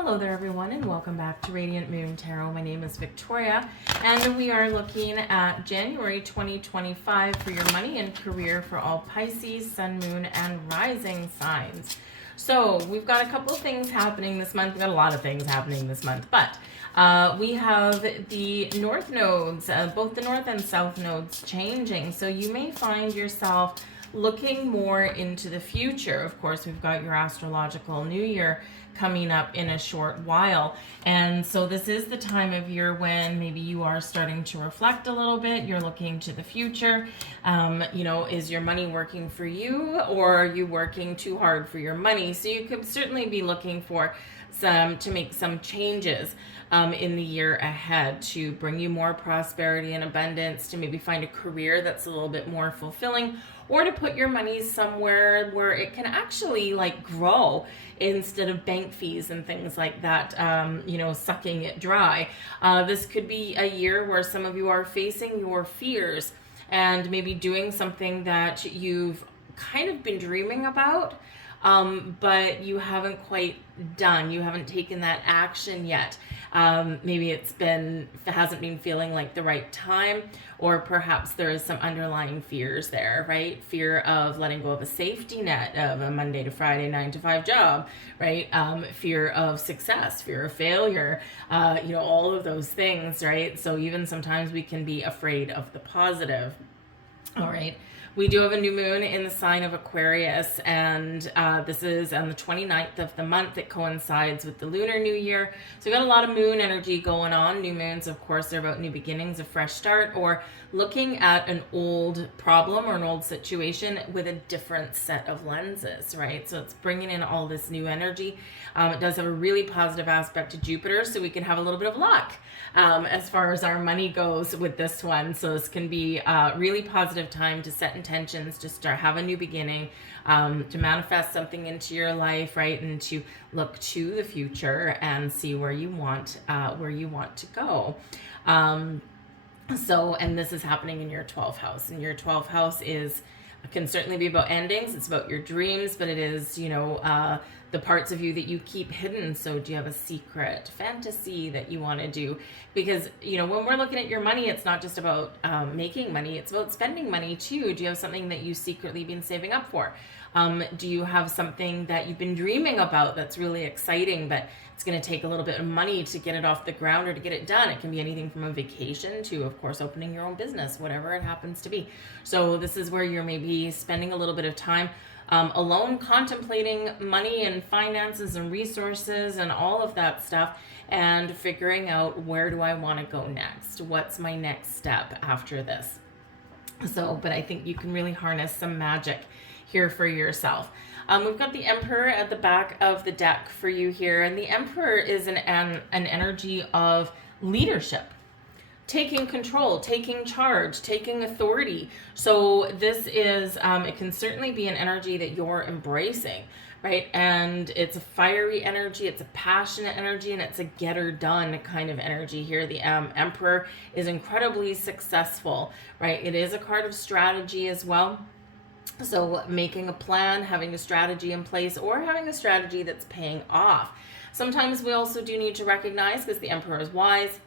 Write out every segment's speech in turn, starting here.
Hello there everyone, and welcome back to Radiant Moon Tarot. My name is Victoria, and we are looking at January 2025 for your money and career for all Pisces, Sun, Moon, and Rising signs. So we've got a couple of things happening this month. We've got a lot of things happening this month, but we have the North nodes, both the North and South nodes changing. So you may find yourself looking more into the future. Of course, we've got your astrological new year coming up in a short while. And so this is the time of year when maybe you are starting to reflect a little bit. You're looking to the future. Is your money working for you, or are you working too hard for your money? So you could certainly be looking for to make some changes in the year ahead to bring you more prosperity and abundance, to maybe find a career that's a little bit more fulfilling, or to put your money somewhere where it can actually grow instead of bank fees and things like that, sucking it dry. This could be a year where some of you are facing your fears and maybe doing something that you've kind of been dreaming about, but you haven't quite done. You haven't taken that action yet. Maybe it hasn't been feeling like the right time, or perhaps there is some underlying fears there, right? Fear of letting go of a safety net of a Monday to Friday 9-to-5 job, right? Fear of success, fear of failure, all of those things, right? So even sometimes we can be afraid of the positive. All right. We do have a new moon in the sign of Aquarius, and this is on the 29th of the month. It coincides with the Lunar New Year. So we got a lot of moon energy going on. New moons, of course, they're about new beginnings, a fresh start, or looking at an old problem or an old situation with a different set of lenses, right? So it's bringing in all this new energy. It does have a really positive aspect to Jupiter, so we can have a little bit of luck as far as our money goes with this one. So this can be a really positive time to set intentions, to start, have a new beginning, to manifest something into your life, right? And to look to the future and see where you want to go. And this is happening in your 12th house. And your 12th house can certainly be about endings. It's about your dreams, but it is, the parts of you that you keep hidden. So do you have a secret fantasy that you want to do? Because, when we're looking at your money, it's not just about making money, it's about spending money too. Do you have something that you secretly been saving up for? Do you have something that you've been dreaming about that's really exciting, but it's going to take a little bit of money to get it off the ground or to get it done? It can be anything from a vacation to, of course, opening your own business, whatever it happens to be. So this is where you're maybe spending a little bit of time alone, contemplating money and finances and resources and all of that stuff, and figuring out, where do I want to go next? What's my next step after this? So, but I think you can really harness some magic here for yourself. We've got the Emperor at the back of the deck for you here, and the Emperor is an energy of leadership, taking control, taking charge, taking authority. So this is, it can certainly be an energy that you're embracing, right? And it's a fiery energy, it's a passionate energy, and it's a getter done kind of energy here. The Emperor is incredibly successful, right? It is a card of strategy as well. So making a plan, having a strategy in place, or having a strategy that's paying off. Sometimes we also do need to recognize, because the Emperor is wise,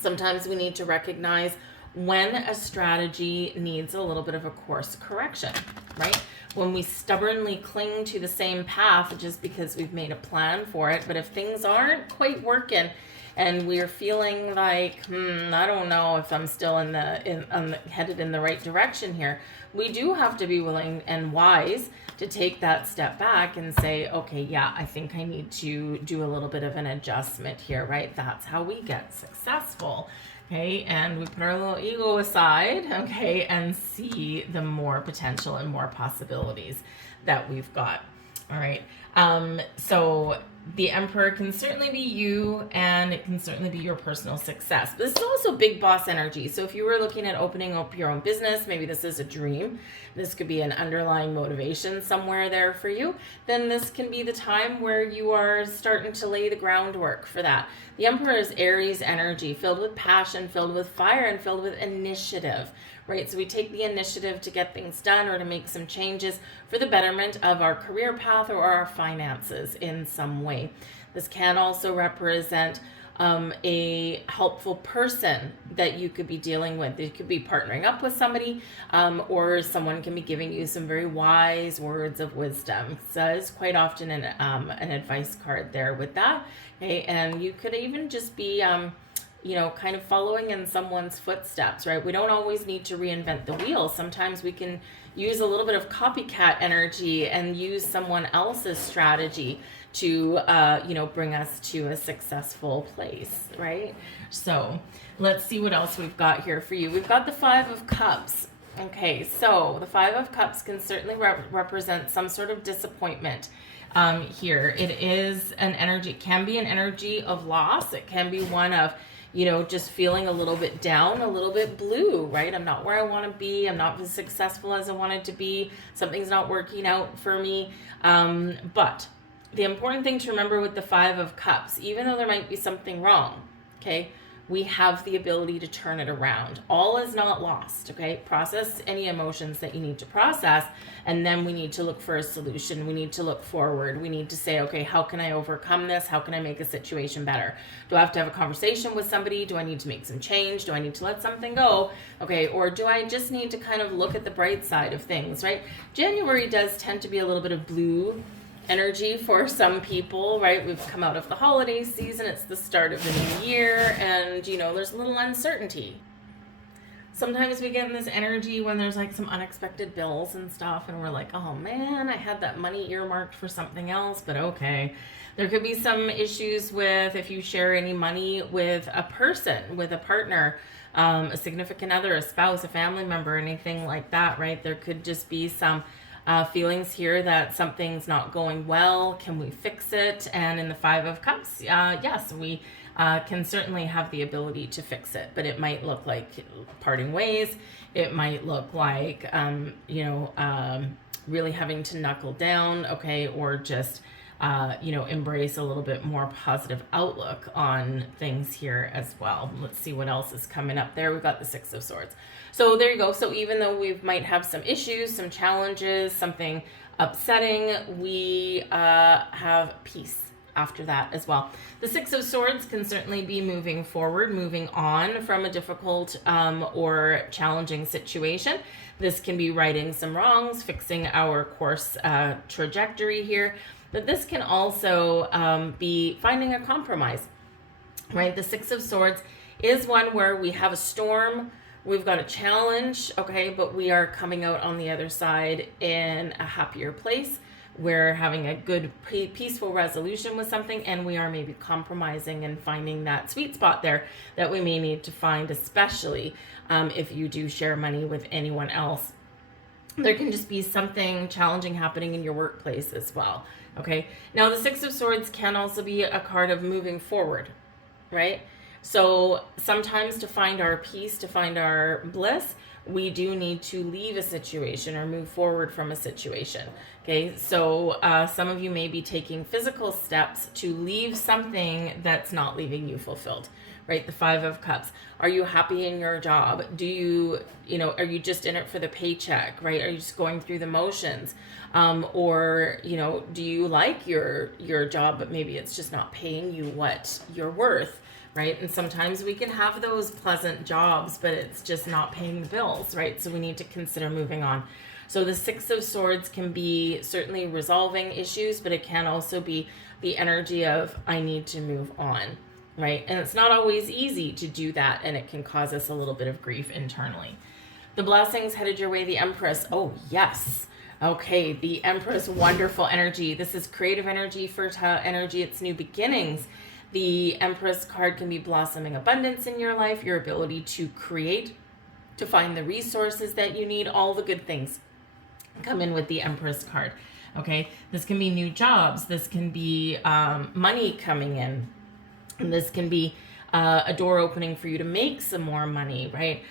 sometimes we need to recognize when a strategy needs a little bit of a course correction, right? When we stubbornly cling to the same path just because we've made a plan for it, but if things aren't quite working and we're feeling like, I don't know if I'm still headed in the right direction here, we do have to be willing and wise to take that step back and say, okay, yeah, I think I need to do a little bit of an adjustment here, right? That's how we get successful, okay? And we put our little ego aside, okay, and see the more potential and more possibilities that we've got, all right? So the Emperor can certainly be you, and it can certainly be your personal success. But this is also big boss energy. So if you were looking at opening up your own business, maybe this is a dream, this could be an underlying motivation somewhere there for you, then this can be the time where you are starting to lay the groundwork for that. The Emperor is Aries energy, filled with passion, filled with fire, and filled with initiative, right? So we take the initiative to get things done or to make some changes for the betterment of our career path or our finances in some way. way. This can also represent a helpful person that you could be dealing with. You could be partnering up with somebody, or someone can be giving you some very wise words of wisdom. So it's quite often an advice card there with that. Okay, and you could even just be kind of following in someone's footsteps, right? We don't always need to reinvent the wheel. Sometimes we can use a little bit of copycat energy and use someone else's strategy to, bring us to a successful place, right? So let's see what else we've got here for you. We've got the Five of Cups. Okay, so the Five of Cups can certainly represent some sort of disappointment. Here, it is an energy, it can be an energy of loss. It can be one of, just feeling a little bit down, a little bit blue, right? I'm not where I want to be. I'm not as successful as I wanted to be. Something's not working out for me. But the important thing to remember with the Five of Cups, even though there might be something wrong, okay, we have the ability to turn it around. All is not lost, okay? Process any emotions that you need to process, and then we need to look for a solution. We need to look forward. We need to say, okay, how can I overcome this? How can I make a situation better? Do I have to have a conversation with somebody? Do I need to make some change? Do I need to let something go? Okay, or do I just need to kind of look at the bright side of things, right? January does tend to be a little bit of blue energy for some people, right? We've come out of the holiday season. It's the start of the new year, and there's a little uncertainty. Sometimes we get in this energy when there's like some unexpected bills and stuff, and we're like, oh man, I had that money earmarked for something else, but okay. There could be some issues with if you share any money with a person, with a partner, a significant other, a spouse, a family member, anything like that, right? There could just be some feelings here that something's not going well. Can we fix it? And in the Five of Cups, yes, we can certainly have the ability to fix it, but it might look like parting ways. It might look like, really having to knuckle down, okay, or just, embrace a little bit more positive outlook on things here as well. Let's see what else is coming up there. We've got the Six of Swords. So there you go. So even though we might have some issues, some challenges, something upsetting, we have peace after that as well. The Six of Swords can certainly be moving forward, moving on from a difficult or challenging situation. This can be righting some wrongs, fixing our course trajectory here. But this can also be finding a compromise, right? The Six of Swords is one where we have a storm, we've got a challenge, okay, but we are coming out on the other side in a happier place. We're having a good, peaceful resolution with something, and we are maybe compromising and finding that sweet spot there that we may need to find, especially if you do share money with anyone else. There can just be something challenging happening in your workplace as well, okay? Now, the Six of Swords can also be a card of moving forward, right? So sometimes to find our peace, to find our bliss, we do need to leave a situation or move forward from a situation. Okay, so some of you may be taking physical steps to leave something that's not leaving you fulfilled, right? The Five of Cups. Are you happy in your job? Do you, are you just in it for the paycheck, right? Are you just going through the motions? Or, do you like your job, but maybe it's just not paying you what you're worth? Right? And sometimes we can have those pleasant jobs, but it's just not paying the bills, right? So we need to consider moving on. So the Six of Swords can be certainly resolving issues, but it can also be the energy of, I need to move on, right? And it's not always easy to do that, and it can cause us a little bit of grief internally. The blessings headed your way, the Empress. Oh, yes. Okay, the Empress, wonderful energy. This is creative energy, fertile energy. It's new beginnings. The Empress card can be blossoming abundance in your life, your ability to create, to find the resources that you need, all the good things come in with the Empress card. Okay, this can be new jobs. This can be money coming in. And this can be a door opening for you to make some more money, right?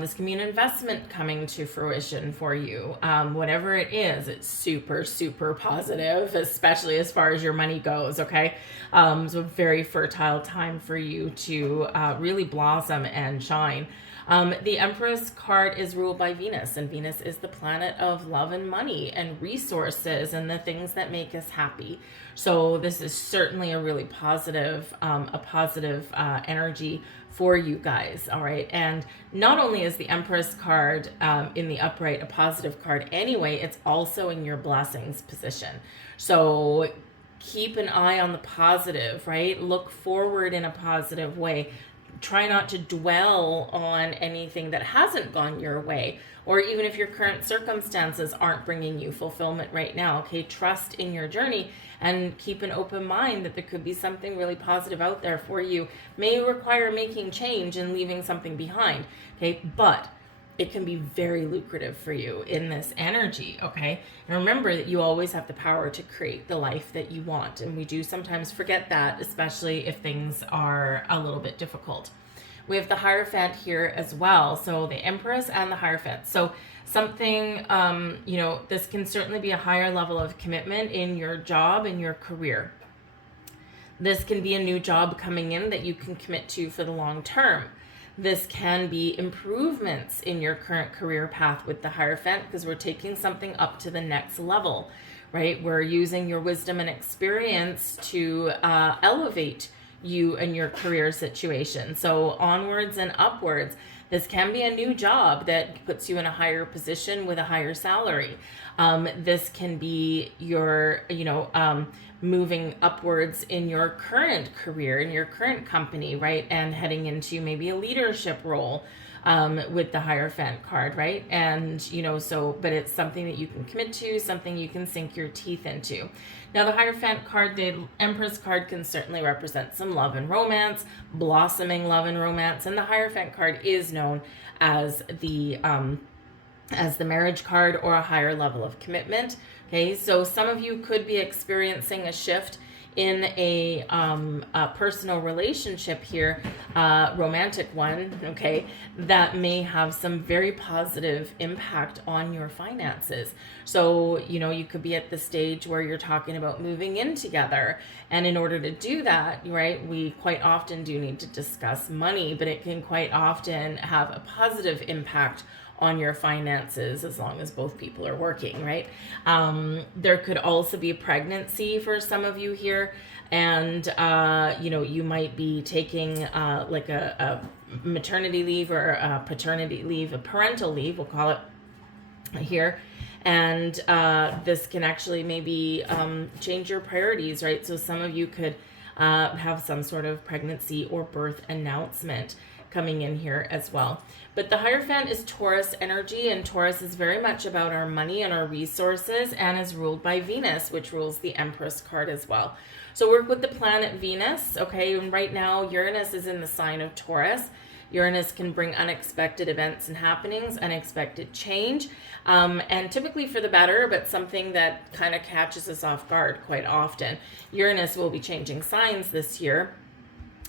This can be an investment coming to fruition for you. Whatever it is, it's super, super positive, especially as far as your money goes, okay? So a very fertile time for you to really blossom and shine. The Empress card is ruled by Venus, and Venus is the planet of love and money and resources and the things that make us happy. So this is certainly a really positive, energy for you guys. All right. And not only is the Empress card in the upright a positive card anyway, it's also in your blessings position. So keep an eye on the positive, right? Look forward in a positive way. Try not to dwell on anything that hasn't gone your way, or even if your current circumstances aren't bringing you fulfillment right now. Okay, trust in your journey and keep an open mind that there could be something really positive out there for you. May require making change and leaving something behind. Okay, but it can be very lucrative for you in this energy, okay? And remember that you always have the power to create the life that you want. And we do sometimes forget that, especially if things are a little bit difficult. We have the Hierophant here as well. So the Empress and the Hierophant. So something, this can certainly be a higher level of commitment in your job and your career. This can be a new job coming in that you can commit to for the long term. This can be improvements in your current career path with the Hierophant, because we're taking something up to the next level, right? We're using your wisdom and experience to elevate you and your career situation. So onwards and upwards. This can be a new job that puts you in a higher position with a higher salary. This can be your, moving upwards in your current career, in your current company, right? And heading into maybe a leadership role with the Hierophant card, right? And, but it's something that you can commit to, something you can sink your teeth into. Now, the Hierophant card, the Empress card, can certainly represent some love and romance, blossoming love and romance. And the Hierophant card is known as the marriage card or a higher level of commitment. Okay, so some of you could be experiencing a shift in a personal relationship here, romantic one, okay, that may have some very positive impact on your finances. So, you could be at the stage where you're talking about moving in together. And in order to do that, right, we quite often do need to discuss money, but it can quite often have a positive impact on your finances as long as both people are working, right? There could also be a pregnancy for some of you here, and you might be taking like a maternity leave or a paternity leave, a parental leave, we'll call it here. And this can actually maybe change your priorities, right? So some of you could have some sort of pregnancy or birth announcement coming in here as well. But the Hierophant is Taurus energy, and Taurus is very much about our money and our resources, and is ruled by Venus, which rules the Empress card as well. So work with the planet Venus, okay? And right now Uranus is in the sign of Taurus. Uranus can bring unexpected events and happenings, unexpected change, and typically for the better, but something that kind of catches us off guard quite often. Uranus will be changing signs this year,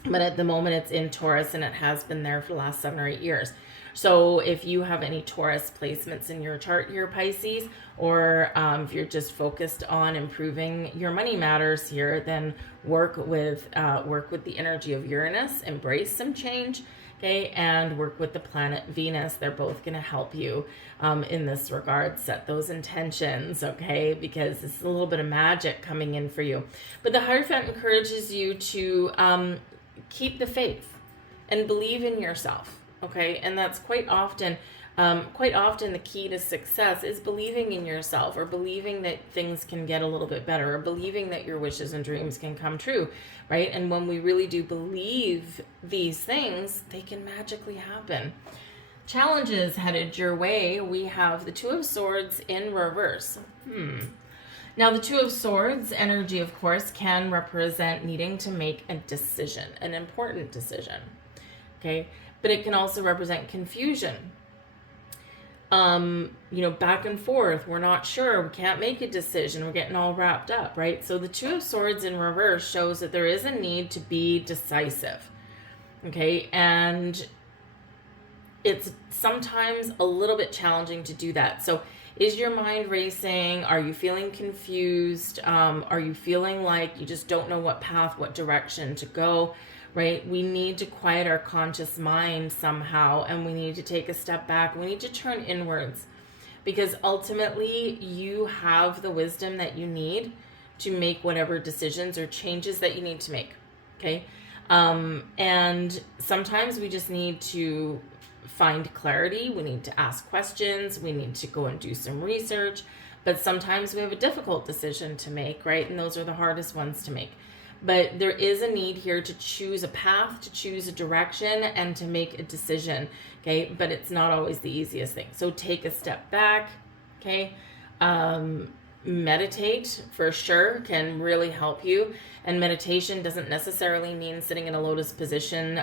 but at the moment it's in Taurus, and it has been there for the last 7 or 8 years. So if you have any Taurus placements in your chart here, Pisces, or if you're just focused on improving your money matters here, then work with the energy of Uranus, embrace some change, okay, and work with the planet Venus. They're both going to help you in this regard. Set those intentions, okay, because it's a little bit of magic coming in for you. But the Hierophant encourages you to keep the faith and believe in yourself, okay? And that's quite often the key to success is believing in yourself, or believing that things can get a little bit better, or believing that your wishes and dreams can come true, right? And when we really do believe these things, they can magically happen. Challenges headed your way. We have the Two of Swords in reverse. Now, the Two of Swords energy, of course, can represent needing to make a decision, an important decision, okay? But it can also represent confusion. Back and forth, we're not sure, we can't make a decision, we're getting all wrapped up, right? So the Two of Swords in reverse shows that there is a need to be decisive, okay? And it's sometimes a little bit challenging to do that. So is your mind racing? Are you feeling confused? Are you feeling like you just don't know what path, what direction to go, right? We need to quiet our conscious mind somehow, and we need to take a step back. We need to turn inwards, because ultimately you have the wisdom that you need to make whatever decisions or changes that you need to make. Okay. And sometimes we just need to find clarity. We need to ask questions. We need to go and do some research. But sometimes we have a difficult decision to make, right? And those are the hardest ones to make. But there is a need here to choose a path, to choose a direction, and to make a decision, okay? But it's not always the easiest thing. So take a step back, okay? Meditate for sure can really help you. And meditation doesn't necessarily mean sitting in a lotus position,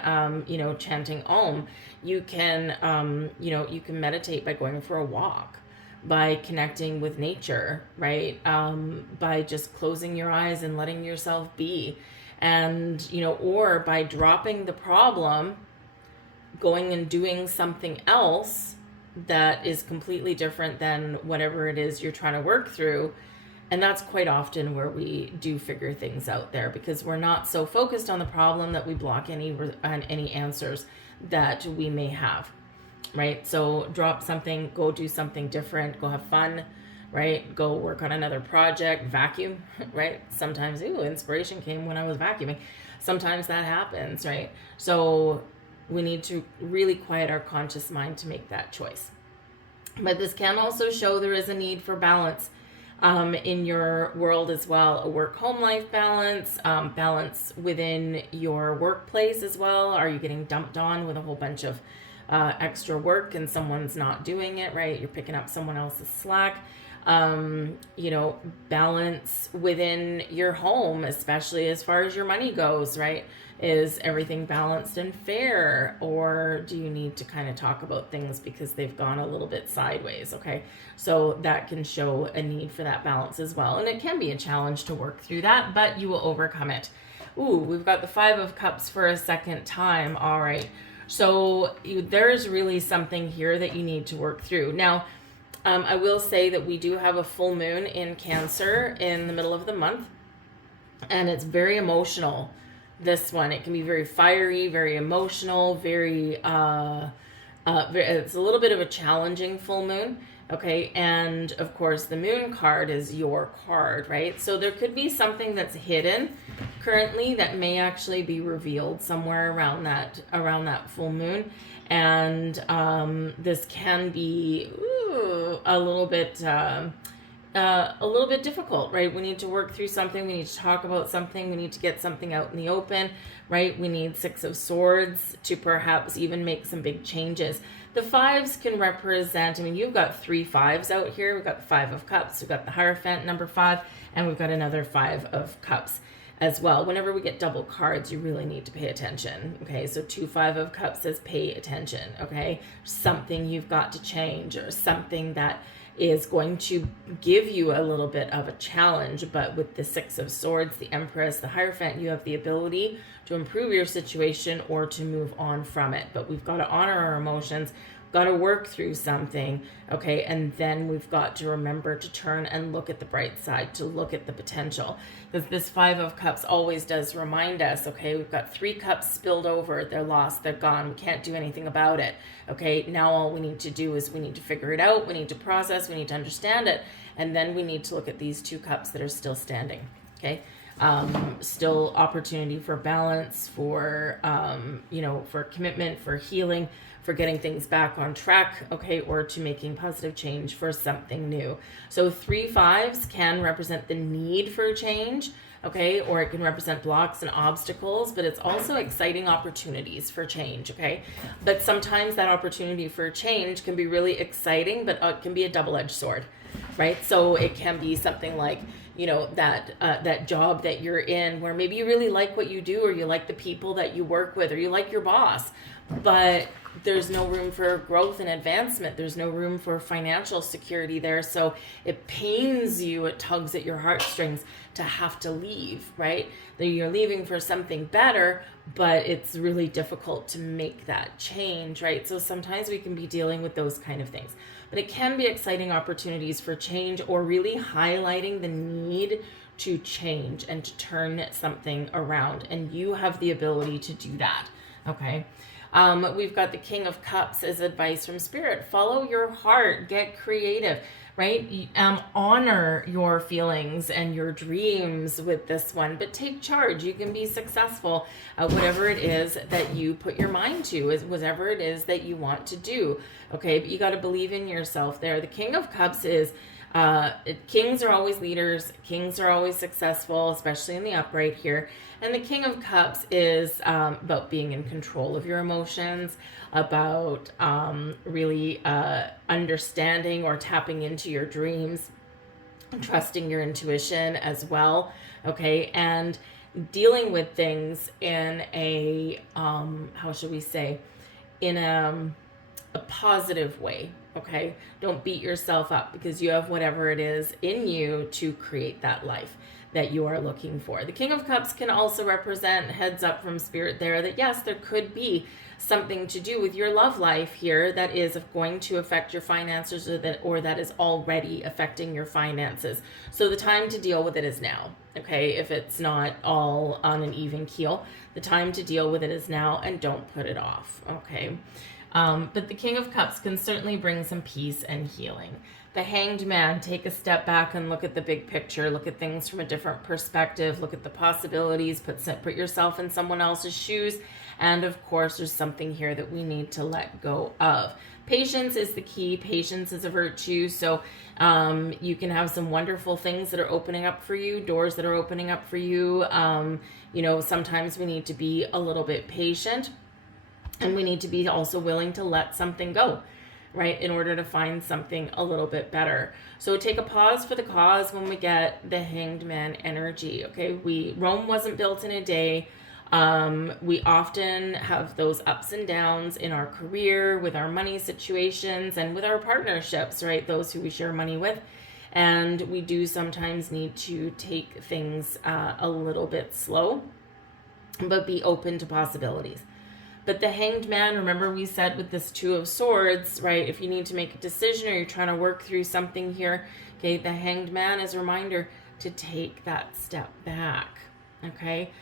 chanting Om. You can, you can meditate by going for a walk, by connecting with nature, right? By just closing your eyes and letting yourself be. And, or by dropping the problem, going and doing something else that is completely different than whatever it is you're trying to work through. And that's quite often where we do figure things out there, because we're not so focused on the problem that we block any answers that we may have, right? So drop something, go do something different, go have fun, right? Go work on another project, vacuum, right? Sometimes, inspiration came when I was vacuuming. Sometimes that happens, right? So we need to really quiet our conscious mind to make that choice. But this can also show there is a need for balance in your world as well. A work-home life balance, balance within your workplace as well. Are you getting dumped on with a whole bunch of extra work and someone's not doing it, right? You're picking up someone else's slack. Balance within your home, especially as far as your money goes, right? Is everything balanced and fair, or do you need to kind of talk about things because they've gone a little bit sideways? Okay, so that can show a need for that balance as well, and it can be a challenge to work through that, but you will overcome it. Ooh, we've got the 5 of Cups for a second time. All right, so there's really something here that you need to work through. Now, I will say that we do have a full moon in Cancer in the middle of the month, and it's very emotional. This one, it can be very fiery, very emotional, it's a little bit of a challenging full moon, okay? And of course, the moon card is your card, right? So there could be something that's hidden currently that may actually be revealed somewhere around that full moon. And this can be a little bit difficult, right? We need to work through something. We need to talk about something. We need to get something out in the open, right? We need 6 of Swords to perhaps even make some big changes. The 5s can represent, you've got 3 5s out here. We've got the 5 of Cups. We've got the Hierophant, number 5, and we've got another 5 of Cups as well. Whenever we get double cards, you really need to pay attention, okay? So 2 5 of Cups says pay attention, okay? Something you've got to change, or something that is going to give you a little bit of a challenge. But with the 6 of Swords, the Empress, the Hierophant, you have the ability to improve your situation or to move on from it. But we've got to honor our emotions, got to work through something, okay? And then we've got to remember to turn and look at the bright side, to look at the potential. Because this 5 of Cups always does remind us, okay, we've got 3 cups spilled over, they're lost, they're gone, we can't do anything about it, okay? Now all we need to do is we need to figure it out, we need to process, we need to understand it, and then we need to look at these 2 cups that are still standing, okay? Still opportunity for balance, for, for commitment, for healing, for getting things back on track, okay, or to making positive change for something new. So 3 5s can represent the need for change, okay, or it can represent blocks and obstacles, but it's also exciting opportunities for change, okay? But sometimes that opportunity for change can be really exciting, but it can be a double-edged sword, right? So it can be something like, that job that you're in where maybe you really like what you do, or you like the people that you work with, or you like your boss, but there's no room for growth and advancement. There's no room for financial security there. So it pains you, it tugs at your heartstrings to have to leave, right? That you're leaving for something better, but it's really difficult to make that change, right? So sometimes we can be dealing with those kind of things. But it can be exciting opportunities for change, or really highlighting the need to change and to turn something around. And you have the ability to do that, okay? We've got the King of Cups as advice from Spirit. Follow your heart, get creative, right? Honor your feelings and your dreams with this one, but take charge. You can be successful at whatever it is that you put your mind to, is whatever it is that you want to do, okay? But you got to believe in yourself there. The King of Cups is kings are always leaders. Kings are always successful, especially in the upright here. And the King of Cups is about being in control of your emotions, about really understanding or tapping into your dreams, trusting your intuition as well, okay? And dealing with things in a, how should we say, in a positive way, okay? Don't beat yourself up, because you have whatever it is in you to create that life that you are looking for. The King of Cups can also represent, heads up from Spirit there, that yes, there could be something to do with your love life here that is going to affect your finances, or that is already affecting your finances. So the time to deal with it is now, okay? If it's not all on an even keel, the time to deal with it is now, and don't put it off, okay? But the King of Cups can certainly bring some peace and healing. The Hanged Man, take a step back and look at the big picture, look at things from a different perspective, look at the possibilities, put yourself in someone else's shoes, and of course there's something here that we need to let go of. Patience is the key. Patience is a virtue. So you can have some wonderful things that are opening up for you, doors that are opening up for you. You know, sometimes we need to be a little bit patient, and we need to be also willing to let something go, right, in order to find something a little bit better. So take a pause for the cause when we get the Hanged Man energy, okay? Rome wasn't built in a day. We often have those ups and downs in our career, with our money situations, and with our partnerships, right? Those who we share money with. And we do sometimes need to take things a little bit slow, but be open to possibilities. But the Hanged Man, remember we said with this Two of Swords, right? If you need to make a decision, or you're trying to work through something here, okay, the Hanged Man is a reminder to take that step back, okay?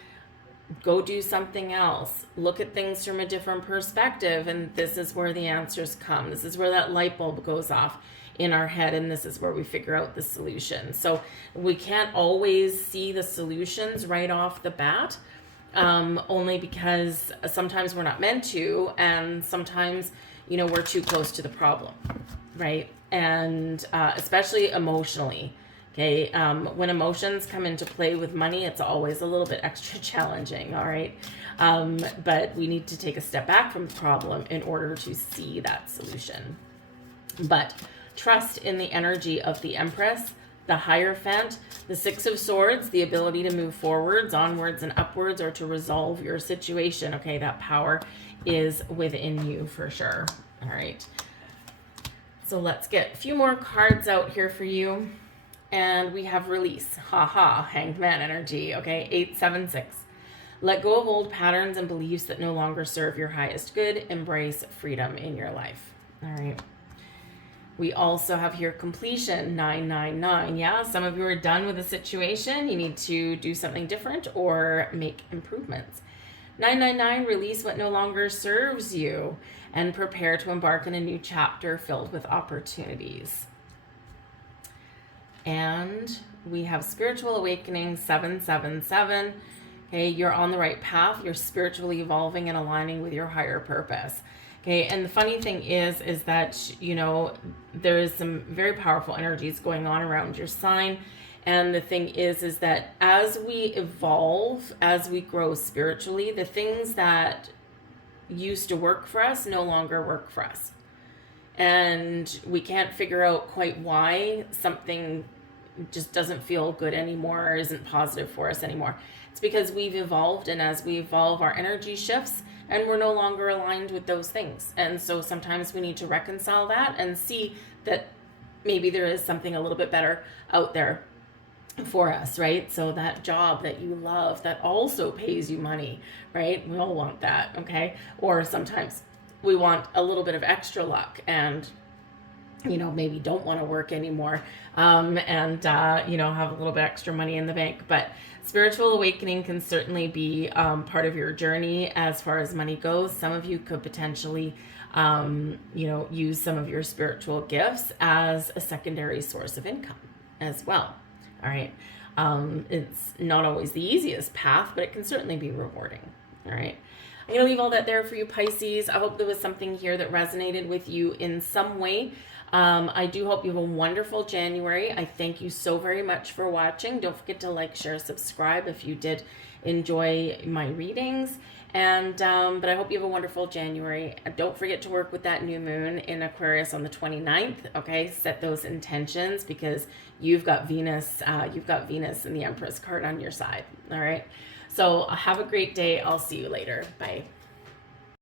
Go do something else. Look at things from a different perspective, and this is where the answers come. This is where that light bulb goes off in our head, and this is where we figure out the solution. So we can't always see the solutions right off the bat, only because sometimes we're not meant to, and sometimes, you know, we're too close to the problem, right? And especially emotionally, okay? When emotions come into play with money, it's always a little bit extra challenging, all right? But we need to take a step back from the problem in order to see that solution. But trust in the energy of the Empress, the Hierophant, the Six of Swords, the ability to move forwards, onwards, and upwards, or to resolve your situation. Okay, that power is within you for sure. All right. So let's get a few more cards out here for you. And we have release. Hanged Man energy. Okay, 876. Let go of old patterns and beliefs that no longer serve your highest good. Embrace freedom in your life. All right. We also have here completion, 999. Yeah, some of you are done with a situation. You need to do something different or make improvements. 999, release what no longer serves you and prepare to embark on a new chapter filled with opportunities. And we have spiritual awakening, 777. Okay, you're on the right path. You're spiritually evolving and aligning with your higher purpose. Okay, and the funny thing is that, you know, there is some very powerful energies going on around your sign. And the thing is that as we evolve, as we grow spiritually, the things that used to work for us no longer work for us. And we can't figure out quite why something just doesn't feel good anymore or isn't positive for us anymore. It's because we've evolved, and as we evolve, our energy shifts and we're no longer aligned with those things. And so sometimes we need to reconcile that and see that maybe there is something a little bit better out there for us, right? So that job that you love that also pays you money, right? We all want that, okay? Or sometimes we want a little bit of extra luck and maybe don't want to work anymore, and have a little bit extra money in the bank. But spiritual awakening can certainly be part of your journey as far as money goes. Some of you could potentially use some of your spiritual gifts as a secondary source of income as well. All right. It's not always the easiest path, but it can certainly be rewarding. All right. I'm going to leave all that there for you, Pisces. I hope there was something here that resonated with you in some way. I do hope you have a wonderful January. I thank you so very much for watching. Don't forget to like, share, subscribe if you did enjoy my readings. And but I hope you have a wonderful January. Don't forget to work with that new moon in Aquarius on the 29th. Okay, set those intentions because you've got Venus and the Empress card on your side. All right. So have a great day. I'll see you later. Bye.